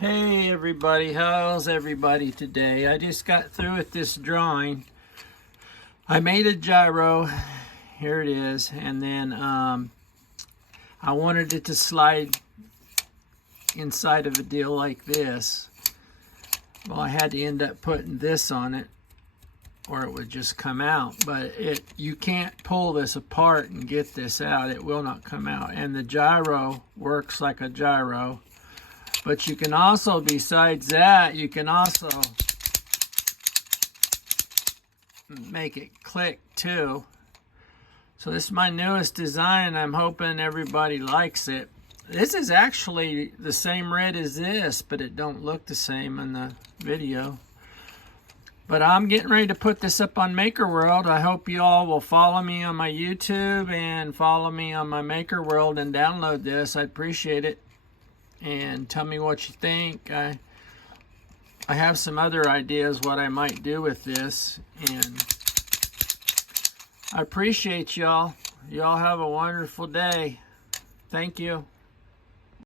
Hey everybody, how's everybody today? I just got through with this drawing. I made a gyro, here it is, and then I wanted it to slide inside of a deal like this. Well, I had to end up putting this on it or it would just come out, but you can't pull this apart and get this out. It will not come out, and the gyro works like a gyro. But you can also, besides that, you can also make it click too. So this is my newest design. I'm hoping everybody likes it. This is actually the same red as this, but it don't look the same in the video. But I'm getting ready to put this up on Makerworld. I hope you all will follow me on my YouTube and follow me on my Makerworld and download this. I'd appreciate it. And tell me what you think. I have some other ideas what I might do with this, and I appreciate y'all. Y'all have a wonderful day. Thank you.